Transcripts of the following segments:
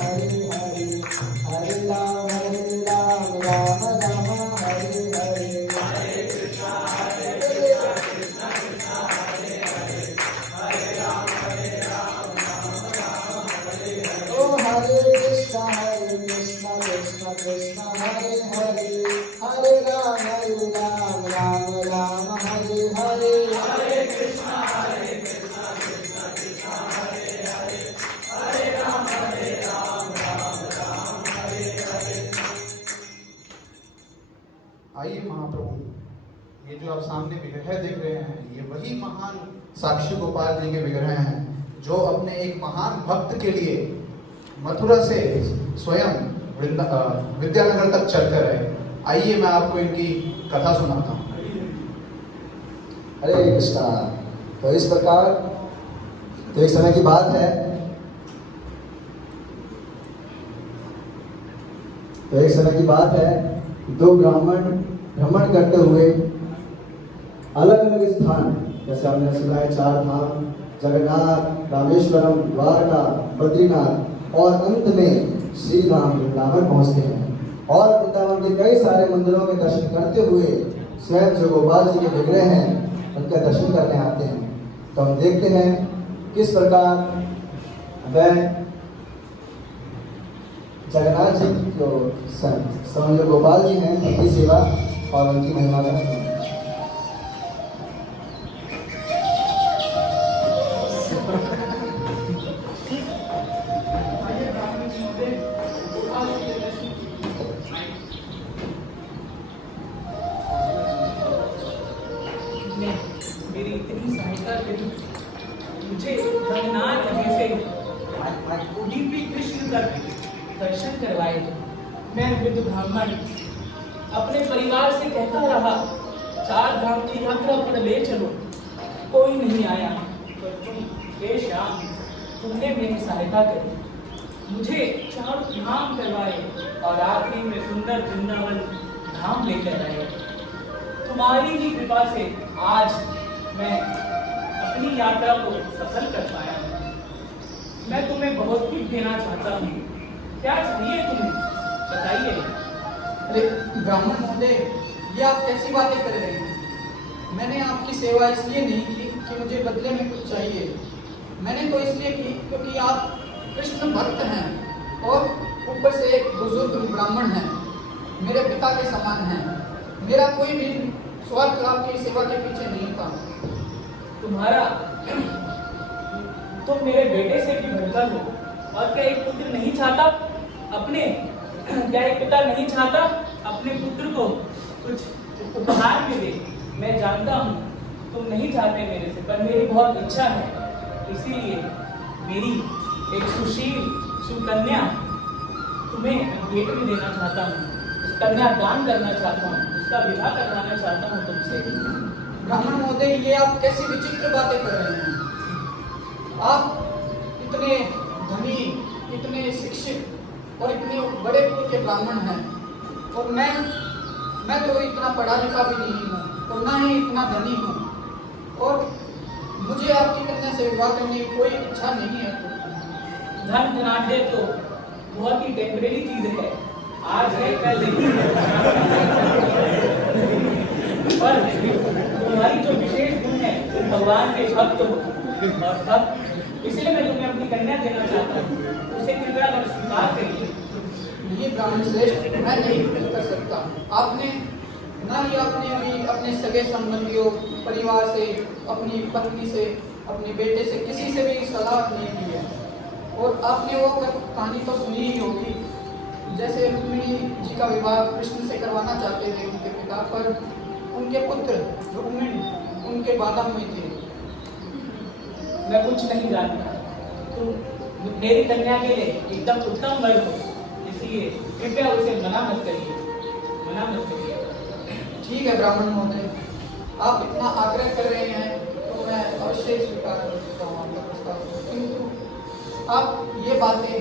हरे हरे, हरे राम राम राम हरे हरे। हरे कृष्णा कृष्णा कृष्णा हरे हरे, हरे राम राम राम हरे हरे। ओ हरे कृष्णा कृष्णा कृष्णा हरे हरे, हरे राम राम राम हरे हरे। हरे कृष्णा कृष्णा कृष्णा हरे हरे, हरे राम राम हरे हरे। आइए महाप्रभु, ये जो आप सामने विग्रह देख रहे हैं, ये वही महान साक्षी गोपाल जी के विग्रह हैं जो अपने एक महान भक्त के लिए मथुरा से स्वयं विद्यानगर तक चलकर आए। आइए मैं आपको इनकी कथा सुनाता हूँ। हरे कृष्णा। तो इस प्रकार तो एक समय की बात है, दो ब्राह्मण भ्रमण करते हुए अलग अलग स्थान, जैसे हमने सुना है 4 धाम, जगन्नाथ, रामेश्वरम, द्वारका, बद्रीनाथ और अंत में श्री धाम वृंदावन पहुंचते हैं। और वृंदावन के कई सारे मंदिरों के दर्शन करते हुए स्वयं जो गोपाल जी के विग्रह हैं उनका दर्शन करने आते हैं। तो हम देखते हैं किस प्रकार वह जगन्नाथ जी जो जो गोपाल जी हैं उनकी सेवा और उनकी महिमा करते हैं। मेरी इतनी सहायता करी, मुझे जगन्नाथ जी से उडीपी कृष्ण तक दर्शन करवाए। मैं वृद्ध ब्राह्मण अपने परिवार से कहता रहा 4 धाम की यात्रा पर ले चलो, कोई नहीं आया। पर तुम हे श्याम, तुमने मेरी सहायता करी, मुझे 4 धाम करवाए और आखिरी में सुंदर वृंदावन धाम लेकर आए। तुम्हारी ही कृपा से आज मैं अपनी यात्रा को सफल कर पाया हूँ। मैं तुम्हें बहुत कुछ देना चाहता हूँ, क्या चाहिए तुम्हें बताइए। अरे ब्राह्मण महोदय, ये आप कैसी बातें कर रहे हैं? मैंने आपकी सेवा इसलिए नहीं की कि मुझे बदले में कुछ चाहिए। मैंने तो इसलिए की क्योंकि आप कृष्ण भक्त हैं और ऊपर से एक बुजुर्ग ब्राह्मण हैं, मेरे पिता के समान हैं। मेरा कोई भी स्वार्थ लाभ की सेवा के पीछे नहीं था। तुम मेरे बेटे से भी बढ़कर हो। और क्या एक पुत्र नहीं चाहता अपने क्या एक पिता नहीं चाहता अपने पुत्र को कुछ उपहार में दे? मैं जानता हूँ तुम नहीं चाहते मेरे से, पर मेरी बहुत इच्छा है, इसीलिए मेरी एक सुशील सुकन्या तुम्हें भेंट में देना चाहता हूँ। उस कन्या दान करना चाहता हूँ, उसका विवाह करवाना चाहता हूँ तुमसे। ब्राह्मण महोदय, ये आप कैसी विचित्र बातें कर रहे हैं? आप इतने धनी, इतने शिक्षित और इतने बड़े कुल के ब्राह्मण हैं, और मैं तो इतना पढ़ा लिखा भी नहीं हूँ और ना ही इतना धनी हूँ, और मुझे आपकी कन्या से विवाह करने की कोई इच्छा नहीं है। धन धनाढ़ तो बहुत ही टेम्परेरी चीज है, आज है कल नहीं है। पर तुम्हारी जो विशेष गुण है, भगवान के भक्त हो और भक्त, इसलिए मैं तुम्हें अपनी कन्या देना चाहता हूँ, उसे कृपया कर स्वीकार करिए। ये ब्राह्मण श्रेष्ठ, मैं नहीं कर सकता। आपने ना ही आपने अभी अपने सगे संबंधियों, परिवार से, अपनी पत्नी से, अपने बेटे से, किसी से भी सलाह नहीं दी है। और आपने वो कहानी तो सुनी ही होगी, जैसे रुक्मिणी जी का विवाह कृष्ण से करवाना चाहते थे उनके पिता, पर उनके पुत्र रुक्मिणी उनके बाधा में थे। मैं कुछ नहीं जानता, तुम मेरी कन्या के लिए एकदम उत्तम वर हो, इसलिए कृपया उसे मना मत करिए। ठीक है ब्राह्मण महोदय, आप इतना आग्रह कर रहे हैं तो मैं अवश्य स्वीकार कर सकता हूँ आपका प्रस्ताव, किंतु आप ये बातें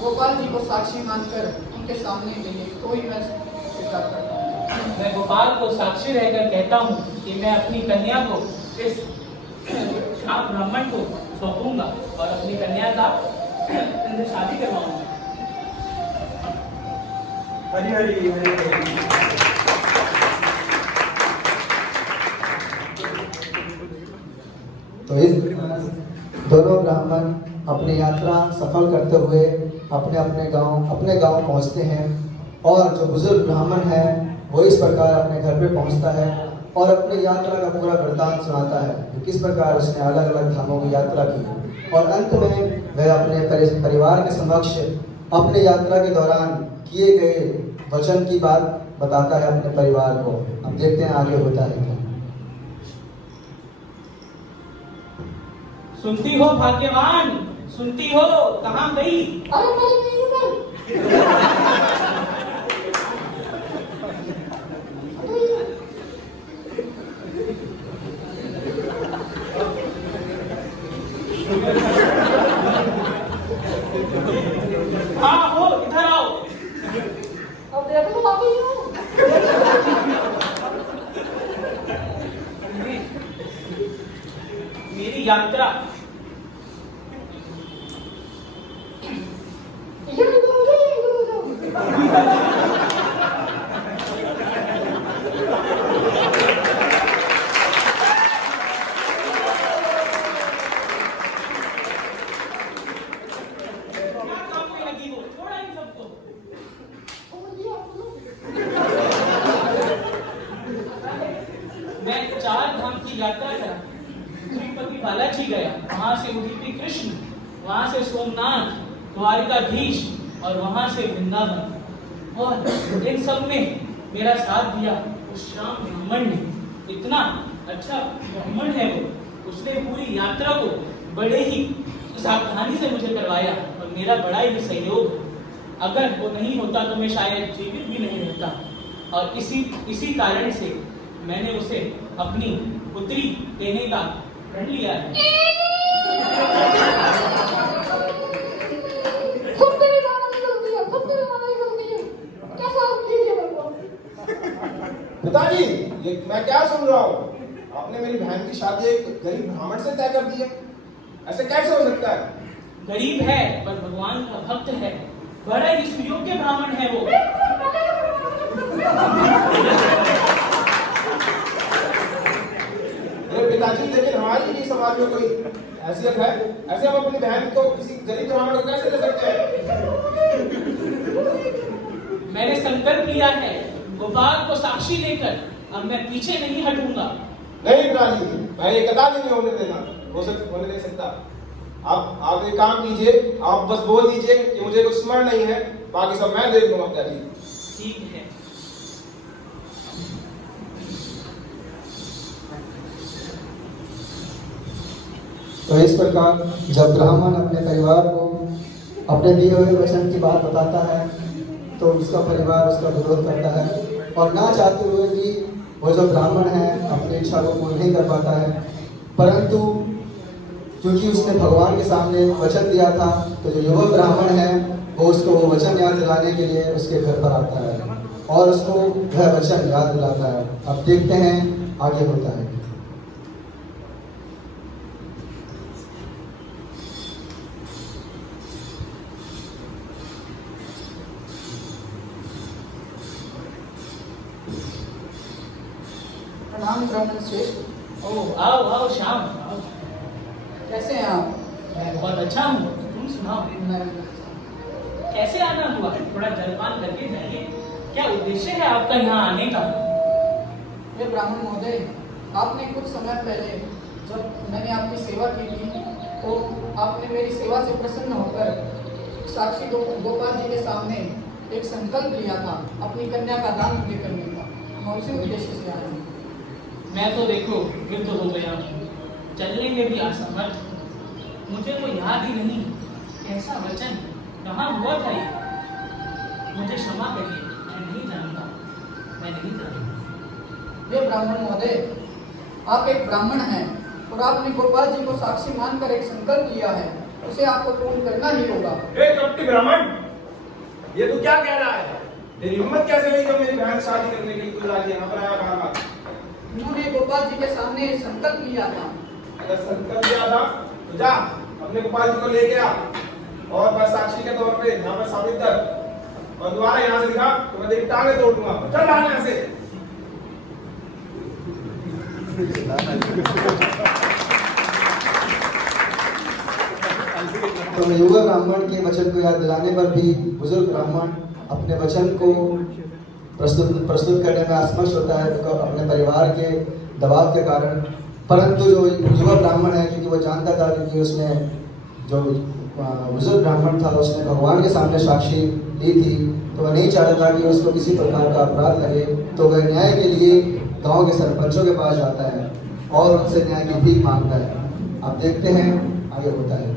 गोपाल जी को साक्षी मानकर उनके सामने कहिए तो ही मैं स्वीकार करता हूँ। मैं गोपाल को साक्षी रहकर कहता हूँ कि मैं अपनी कन्या को इस श्याम ब्राह्मण को सौंपूंगा और अपनी कन्या का तुमसे शादी करवाऊंगा। हरी हरी हरी हरी। तो इस दोनों ब्राह्मण अपनी यात्रा सफल करते हुए अपने गांव पहुंचते हैं और जो बुजुर्ग ब्राह्मण है वो इस प्रकार अपने घर पे पहुंचता है और अपनी यात्रा का पूरा वृत्तांत सुनाता है कि किस प्रकार उसने अलग अलग धामों की यात्रा की और अंत में वह अपने परिवार के समक्ष अपने यात्रा के दौरान किए गए वचन की बात बताता है अपने परिवार को। हम देखते हैं आगे होता है क्या। सुनती हो भाग्यवान, सुनती हो, कहाँ गई? अरे मैं नहीं हूँ। हाँ हो, इधर आओ। अब देखो तो आ गई हूँ। मेरी यात्रा ये गुरु क्या काम में लगी हो? छोड़ा इन सबको। मैं 4 धाम की यात्रा करा। तिरुपति बालाजी गया, वहां से उडुपी कृष्ण, वहां से सोमनाथ, द्वारिकाधीश और वहां से वृंदावन। और इन सब में मेरा साथ दिया उस श्याम ब्राह्मण ने। इतना अच्छा ब्राह्मण है वो, उसने पूरी यात्रा को बड़े ही सावधानी से मुझे करवाया और मेरा बड़ा ही सहयोग। अगर वो नहीं होता तो मैं शायद जीवित भी नहीं रहता। और इसी कारण से मैंने उसे अपनी पुत्री देने का प्रण लिया है। सब तेरी माँ ने गलती है, सब तेरी माँ ने गलती है। कैसा आप कीजिए मेरे को? पिताजी, ये मैं क्या सुन रहा हूँ? आपने मेरी बहन की शादी एक गरीब ब्राह्मण से तय कर दी है। ऐसे कैसे हो सकता है? गरीब है पर भगवान का भक्त है, बड़ा ही सुयोग्य ब्राह्मण है वो। अरे पिताजी, लेकिन हमारी भी समाज में कोई हैसियत है। ऐसे हम अपनी बहन को किसी गरीब ब्राह्मण को कैसे दे सकते हैं? मैंने संकल्प लिया है गोपाल को साक्षी लेकर, अब मैं पीछे नहीं हटूंगा। नहीं पिताजी, मैं ये कदापि नहीं होने दे सकता। आप एक काम कीजिए, आप बस बोल दीजिए कि मुझे कुछ स्मरण नहीं है, बाकी सब मैं देख लूंगा पिताजी। ठीक है। तो इस प्रकार जब ब्राह्मण अपने परिवार को अपने दिए हुए वचन की बात बताता है तो उसका परिवार उसका विरोध करता है और ना चाहते हुए भी वो जो ब्राह्मण है अपनी इच्छा को पूर्ण नहीं कर पाता है। परंतु क्योंकि उसने भगवान के सामने वचन दिया था तो जो युवा ब्राह्मण है वो उसको वो वचन याद दिलाने के लिए उसके घर पर आता है और उसको वह वचन याद दिलाता है। अब देखते हैं आगे होता है। प्रणाम ब्राह्मण श्रेष्ठ। ओह, आओ आओ श्याम, आओ। कैसे हैं आप? मैं बहुत अच्छा हूँ, तुम सुनाओ। कैसे आना हुआ? थोड़ा जलपान करके जाइए। क्या उद्देश्य है आपका यहाँ आने का? ये ब्राह्मण महोदय, आपने कुछ समय पहले जब मैंने आपकी सेवा की थी तो आपने मेरी सेवा से प्रसन्न होकर साक्षी गोपाल जी के सामने एक संकल्प लिया था अपनी कन्या का दान मुझे करने का। मैं उसी उद्देश्य से आया हूँ। मैं तो देखो वृद्ध हो गया हूँ, चलने में भी असमर्थ, मुझे तो याद ही नहीं कैसा वचन कहाँ हुआ था ये। मुझे क्षमा करिए, मैं नहीं जानता, मैं नहीं जानता। ये ब्राह्मण महोदय, आप एक ब्राह्मण हैं और आपने गोपाल जी को साक्षी मानकर एक संकल्प लिया है, उसे आपको पूर्ण करना ही होगा। कपटी ब्राह्मण, ये तू क्या कह रहा है? तेरी हिम्मत कैसे हुई जो मेरी बहन शादी करने के लिए तू राजी यहाँ पर आया बार-बार? उन्होंने गोपाल जी के सामने संकल्प लिया था। अगर संकल्प लिया था तो जा अपने गोपाल जी को लेके आ। और बस साक्षी के तौर पे यहाँ पर साबित कर और दोबारा यहाँ से दिखा तो मैं तेरी टांगे तोड़ दूंगा। चल बाहर यहाँ से। तो युवा ब्राह्मण के वचन को याद दिलाने पर भी बुजुर्ग ब्राह्मण अपने वचन को प्रस्तुत करने में असमर्थ होता है तो अपने परिवार के दबाव के कारण। परंतु जो युवा ब्राह्मण है, क्योंकि वो जानता था, क्योंकि उसने जो बुजुर्ग ब्राह्मण था उसने भगवान के सामने साक्षी दी थी, तो वह नहीं चाहता था कि उसको किसी प्रकार का अपराध लगे, तो वह न्याय के लिए गांव के सरपंचों के पास जाता है और उनसे न्याय की भीख मांगता है। आप देखते हैं आगे होता है।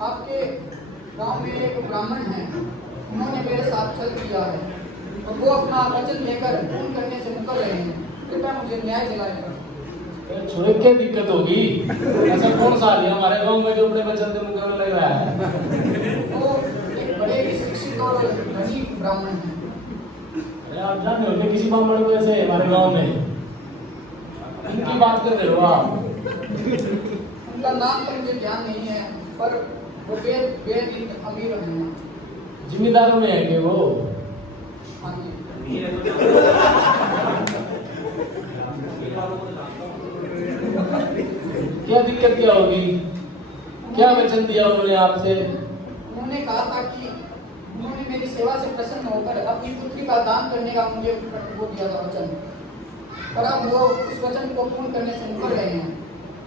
आपके गांव में एक ब्राह्मण है, उन्होंने मेरे साथ छल किया है और वो अपना वचन लेकर खून करने से मुकर रहे हैं। कृपया मुझे न्याय दिलाएं। छोरे क्या दिक्कत होगी? ऐसा कौन सा आदमी हमारे गांव में जो अपने वचन से मुकर लग रहा है? वो एक बड़े ही शिक्षित और धनी ब्राह्मण है। अरे आप जानते हो किसी ब्राह्मण को ऐसे हमारे गांव में इनकी बात कर रहे हो आप? उनका नाम तो मुझे ध्यान नहीं है, पर वो बेहद अमीर हैं। जिम्मेदारों में है कि वो? हाँ जी। क्या दिक्कत क्या होगी? क्या वचन दिया उन्होंने आपसे? उन्होंने कहा था कि उन्होंने मेरी सेवा से प्रसन्न होकर अपनी पुत्री का दान करने का मुझे वो दिया था वचन, पर अब वो उस वचन को पूर्ण करने से मुकर रहे हैं।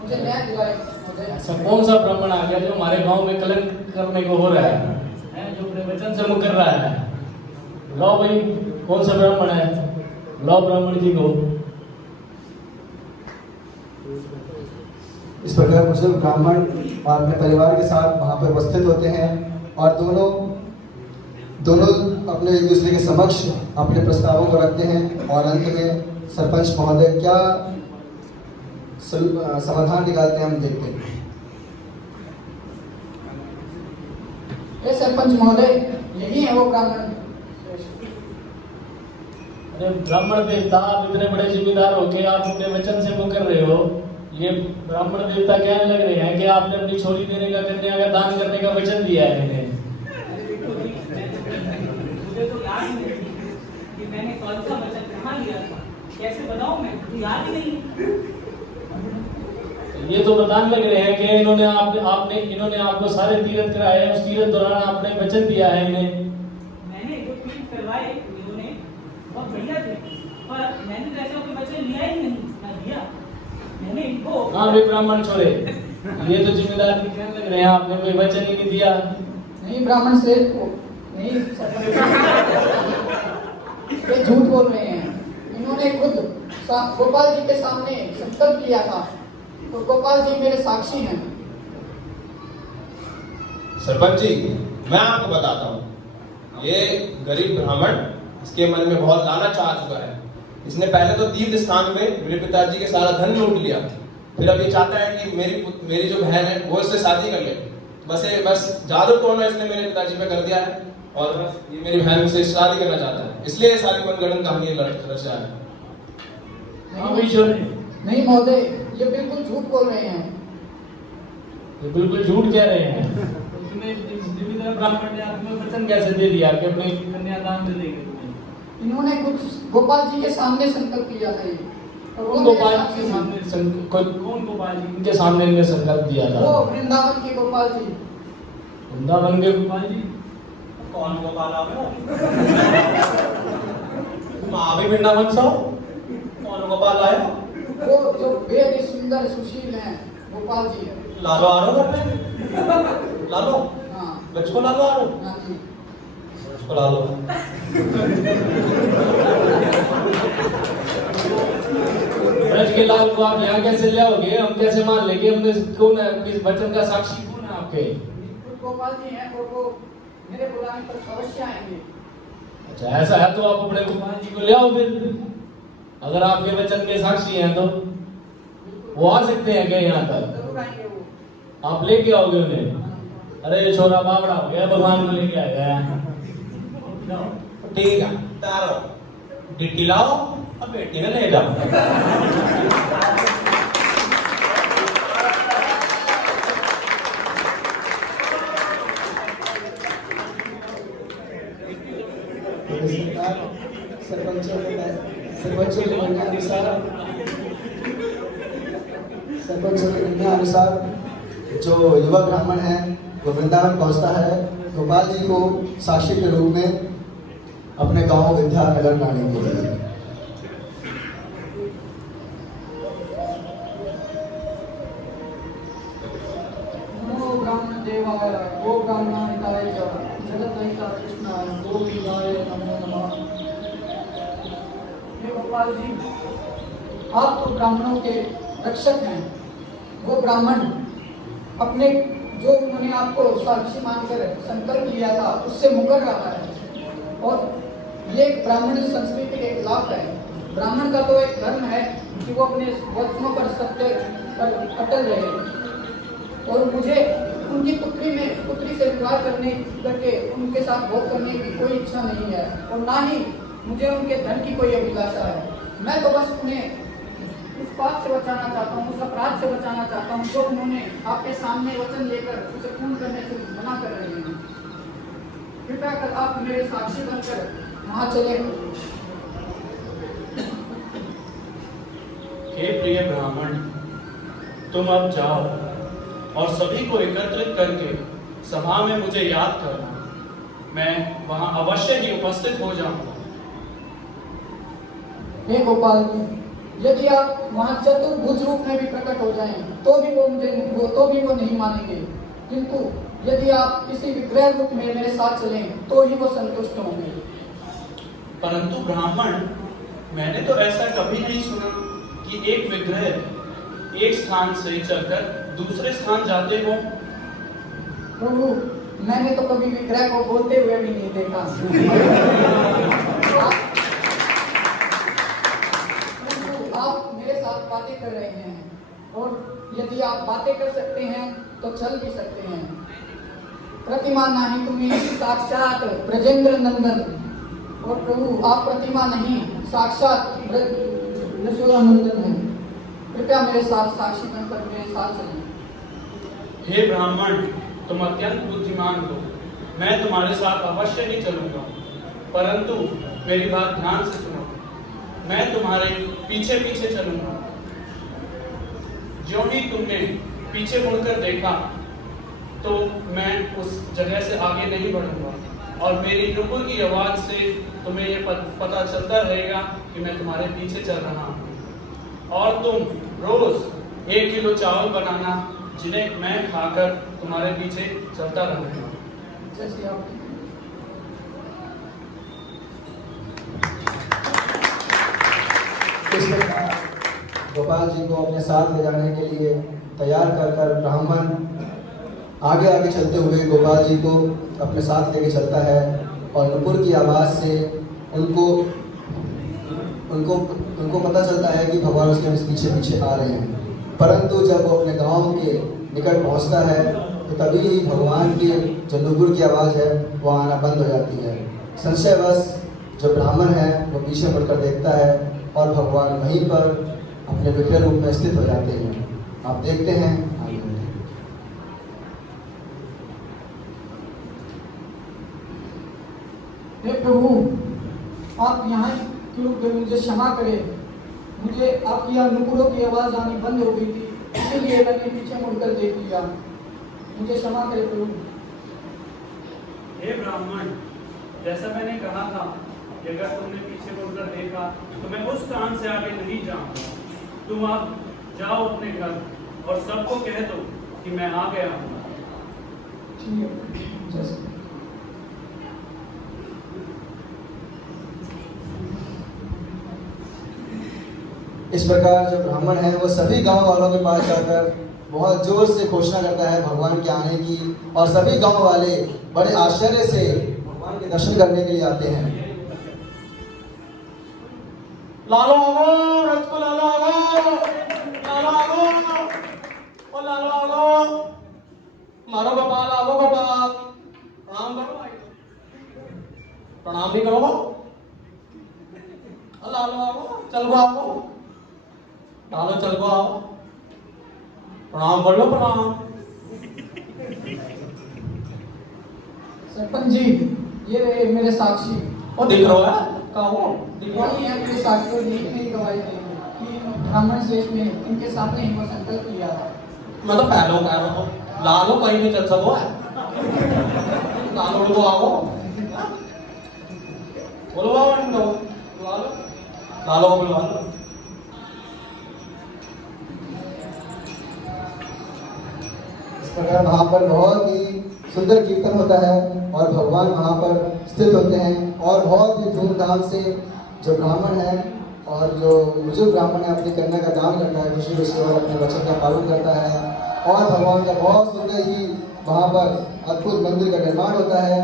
मुझे न्याय दिलाएं महोदय। ऐसा कौन सा ब्राह्मण आ गया जो हमारे गांव में कलंक करने को हो रहा है, जो अपने वचन से मुकर रहा है? लो भाई, कौन सा ब्राह्मण है? लो ब्राह्मण जी को। इस प्रकार बुजुर्ग ब्राह्मण और अपने परिवार के साथ वहां पर उपस्थित होते हैं और दोनों अपने एक दूसरे के समक्ष अपने प्रस्तावों को रखते हैं और अंत में सरपंच महोदय क्या समाधान निकालते हैं हम देखते हैं। ये सरपंच महोदय, यही है वो ब्राह्मण। अरे ब्राह्मण देवता, आप इतने बड़े जिम्मेदार होके आप अपने वचन से मुकर रहे हो, ये ब्राह्मण देवता क्या लग रहे हैं कि आपने अपनी छोरी देने का, कन्या का दान करने का वचन दिया है इन्हें? मुझे तो याद नहीं कि मैंने कौन सा वचन कहाँ लिया था, कैसे बताऊं मैं, मुझे याद ही नहीं। ये तो बताने लग रहे हैं कि इन्होंने आपको सारे तीर्थ कराए, उस तीर्थ दौरान आपने वचन दिया है इन्हें। मैंने जो तीर्थ करवाए इन्होंने बहुत बढ़िया थे, पर मैंने तो ऐसा कोई वचन लिया ही नहीं, ना दिया मैंने इनको। हाँ भी ब्राह्मण छोरे, ये तो जिम्मेदारी कहने लग रहे हैं आपने कोई वचन ही नहीं दिया। नहीं ब्राह्मण से नहीं, ये झूठ बोल रहे हैं। इन्होंने खुद गोपाल जी के सामने संकल्प लिया था, तो गोपाल जी मेरे साक्षी हैं। सरपंच जी, मैं आपको बताता हूँ, ये गरीब ब्राह्मण, इसके मन में बहुत लालच आ चुका है। इसने पहले तो तीर्थ स्थान में मेरे पिताजी के सारा धन लूट लिया, फिर अब ये चाहता है कि मेरी जो बहन है वो इससे शादी कर ले। बस जादू टोना इसने मेरे पिताजी पे कर दिया है और ये मेरी बहन से शादी करना चाहता है, इसलिए ये सारी मनगढ़ंत कहानी रचा है। नहीं महोदय, ये बिल्कुल झूठ बोल रहे हैं। ये बिल्कुल झूठ कह रहे हैं। जिम्मेदार ब्राह्मण ने आपको वचन कैसे दे दिया कि अपनी कन्या दान दे देंगे तुम्हें? इन्होंने कुछ गोपाल जी के सामने संकल्प लिया था। कौन गोपाल जी के सामने? कौन गोपाल जी इनके सामने इन्हें संकल्प दिया था? वो वृंदावन के गोपाल जी। वृंदावन के गोपाल जी? कौन गोपाल आ गया? तुम आ भी वृंदावन से हो? कौन गोपाल आया? वो जो बेहद ही सुंदर सुशील हैं, गोपाल जी है। लालो आ रहा घर पे? लालो? हाँ। बच्चों को लालो आ रहा? हाँ जी। बच्चों को लालो। ब्रज के लाल को आप यहाँ कैसे ले आओगे? हम कैसे मान लेंगे? हमने कौन है, किस वचन का साक्षी कौन है आपके? गोपाल जी हैं और वो मेरे बुलाने पर अवश्य आएंगे। अच्छा ऐसा है तो आप अपने गोपाल जी को ले आओ फिर, अगर आपके वचन के साक्षी हैं तो वो आ सकते हैं क्या यहाँ तक? जरूर आएंगे वो। आप लेके आओगे उन्हें? अरे ये छोरा बावड़ा हो गया, भगवान को लेके आएगा। ठीक है, तारो डिट्टी लाओ और बेटी ने ले जाओ। सरपंचों के निर्णय अनुसार जो युवा ब्राह्मण है वो वृंदावन पहुंचता है गोपाल जी को साक्षी के रूप में अपने गांव विद्यानगर लाने के लिए। नमो ब्राह्मण देवाय गो ब्राह्मणाय जगद्दयिता कृष्णाय गोविंदाय नमो नमः। हे गोपाल जी, आप तो ब्राह्मणों के रक्षक हैं। वो ब्राह्मण अपने जो उन्होंने आपको साक्षी मानकर संकल्प लिया था उससे मुकर रहा है और ये ब्राह्मण संस्कृति के खिलाफ है। ब्राह्मण का तो एक धर्म है कि वो अपने वचनों पर सत्य पर अटल रहे और मुझे उनकी पुत्री से विवाह करके उनके साथ भोग करने की कोई इच्छा नहीं है और ना ही मुझे उनके धन की कोई अभिलाषा है। मैं तो बस उन्हें उस पाप से बचाना चाहता हूँ, उस अपराध से बचाना चाहता हूँ जो उन्होंने आपके सामने वचन लेकर उसे पूर्ण करने से मना कर रहे हैं। कृपया कर आप मेरे साक्षी बनकर वहां चले। हे प्रिय ब्राह्मण, तुम अब जाओ और सभी को एकत्रित करके सभा में मुझे याद करना। मैं वहां अवश्य ही उपस्थित हो जाऊंगा। हे गोपाल जी, यदि आप वहां चतुर्भुज रूप में भी प्रकट हो जाएं तो भी वो नहीं मानेंगे, किंतु यदि आप किसी विग्रह रूप में मेरे साथ चलें तो ही वो संतुष्ट होंगे। परंतु ब्राह्मण, मैंने तो ऐसा कभी नहीं सुना कि एक विग्रह एक स्थान से चलकर दूसरे स्थान जाते हो। प्रभु, मैंने तो कभी विग्रह को बोलते हुए भी नहीं देखा। आप मेरे साथ बातें कर रहे हैं और यदि आप बातें कर सकते हैं तो चल भी सकते हैं। प्रतिमा नहीं तुम्हें साक्षात ब्रजेंद्र नंदन, और प्रभु आप प्रतिमा नहीं साक्षात यशोदानंदन हैं। कृपया मेरे साथ साक्षी बनकर मेरे साथ चलिए। हे ब्राह्मण, तुम अत्यंत बुद्धिमान हो, मैं तुम्हारे साथ अवश्य ही चलूंगा, परंतु मेरी बात ध्यान से सुनो। मैं तुम्हारे पीछे पीछे चलूंगा। जो ही तुमने पीछे मुड़कर देखा तो मैं उस जगह से आगे नहीं बढ़ूंगा और मेरी नुपुर की आवाज से तुम्हें ये पता चलता रहेगा कि मैं तुम्हारे पीछे चल रहा हूँ। और तुम रोज 1 किलो चावल बनाना, जिन्हें मैं खाकर तुम्हारे पीछे चलता रहूंगा। जैसे आप इस प्रकार गोपाल जी को अपने साथ ले जाने के लिए तैयार कर ब्राह्मण आगे आगे चलते हुए गोपाल जी को अपने साथ लेके चलता है और नुपुर की आवाज़ से उनको पता चलता है कि भगवान उसके पीछे पीछे आ रहे हैं। परंतु जब वो अपने गांव के निकट पहुंचता है तो तभी ही भगवान की जो नुपुर की आवाज़ है वो आना बंद हो जाती है। संशयवश जो ब्राह्मण है वो पीछे मुड़कर देखता है और भगवान वहीं पर अपने विग्रह रूप में स्थित हो जाते हैं। आप देखते हैं आगे। हे प्रभु, आप यहाँ क्यों थे? मुझे क्षमा करें। मुझे आपकी नुपुरों की आवाज आनी बंद हो गई थी, इसीलिए मैंने पीछे मुड़कर देख लिया। मुझे क्षमा करें प्रभु। हे ब्राह्मण, जैसा मैंने कहा था कि अगर तुमने पीछे मुड़कर देखा तो मैं उस स्थान से आगे नहीं जाऊंगा। तुम अब जाओ अपने घर और सबको कह दो कि मैं आ गया हूँ। ठीक है, जैसे इस प्रकार जो ब्राह्मण है वो सभी गांव वालों के पास जाकर बहुत जोर से घोषणा करता है भगवान के आने की, और सभी गांव वाले बड़े आश्चर्य से भगवान के दर्शन करने के लिए आते हैं। लालो आवो, रजको लालो आवो, लालो आवो, ओ लालो आवो। मारो गोपाल, आओ गोपाल, प्रणाम करो भाई, प्रणाम भी करो। लालो आओ, चल गो आओ, लालो चल गो आओ, प्रणाम कर लो, प्रणाम। सरपंच जी, ये रहे मेरे साक्षी। वो दिख रहा है, कहाँ हो? वही है मेरे साक्षी, और देखने की गवाही देंगे कि ब्राह्मण श्रेष्ठ ने इनके सामने ही वो संकल्प लिया था। मैं तो पहले कह रहा हूँ, लालो कहीं नहीं चल सको है, लालो को आओ, बोलो आओ, बुला लो, लालो को बुलवा लो। इस प्रकार वहाँ पर बहुत ही सुंदर कीर्तन होता है और भगवान वहाँ पर स्थित होते हैं और बहुत ही धूमधाम से जो ब्राह्मण है और जो बुजुर्ग ब्राह्मण है अपनी कन्या का दान करता है, खुशी खुशी और अपने वचन का पालन करता है और भगवान का बहुत सुंदर ही वहाँ पर अद्भुत मंदिर का निर्माण होता है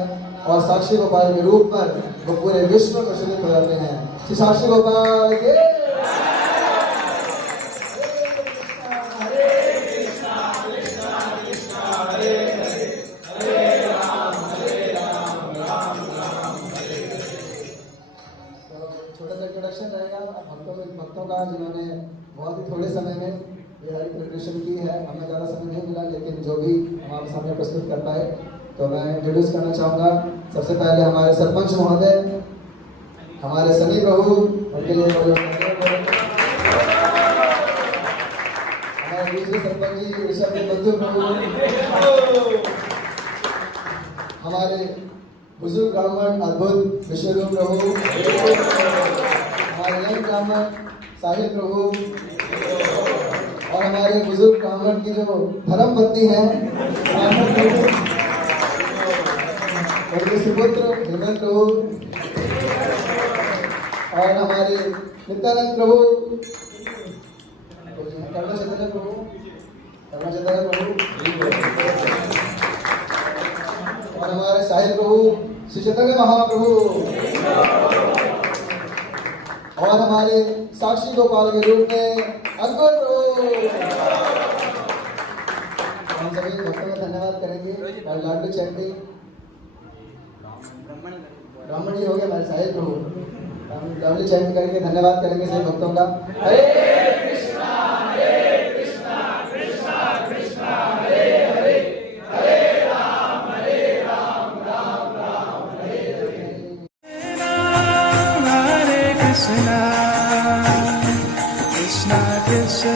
और साक्षी गोपाल के रूप पर वो पूरे विश्व में प्रचलित हो जाते हैं। श्री साक्षी गोपाल के छोटा सा इंट्रोडक्शन रहेगा भक्तों का जिन्होंने बहुत ही थोड़े समय में ये हरी प्रिपरेशन की है। हमें ज़्यादा समय नहीं मिला, लेकिन जो भी हमारे सामने प्रस्तुत कर पाए तो मैं इंट्रोड्यूस करना चाहूँगा। सबसे पहले हमारे सरपंच महोदय, हमारे सनी प्रभु, उनके लिए हमारे दूसरे सरपंच जी ऋषभ बंधु प्रभु, हमारे बुजुर्ग ब्राह्मण अद्भुत विश्वरूप प्रभु, हमारे नए ब्राह्मण साहिल प्रभु और हमारे बुजुर्ग ब्राह्मण की जो धर्म पत्नी है उनके सुपुत्र हेमंत प्रभु और हमारे नित्यानंद प्रभु, करुणाचंद्र प्रभु, और हमारे साहिल प्रभु श्री चैतन्य महाप्रभु और हमारे साक्षी गोपाल के रूप में अंकुर प्रभु। हम सभी भक्तों का धन्यवाद करेंगे और लाडली चैंटी ब्राह्मण जी हो गए हमारे साहिल प्रभु, लाडली चैंटी करके धन्यवाद करेंगे सभी भक्तों का। हरे कृष्णा कृष्णा कृष्णा हरे हरे, हरे राम राम राम हरे हरे। Krishna Krishna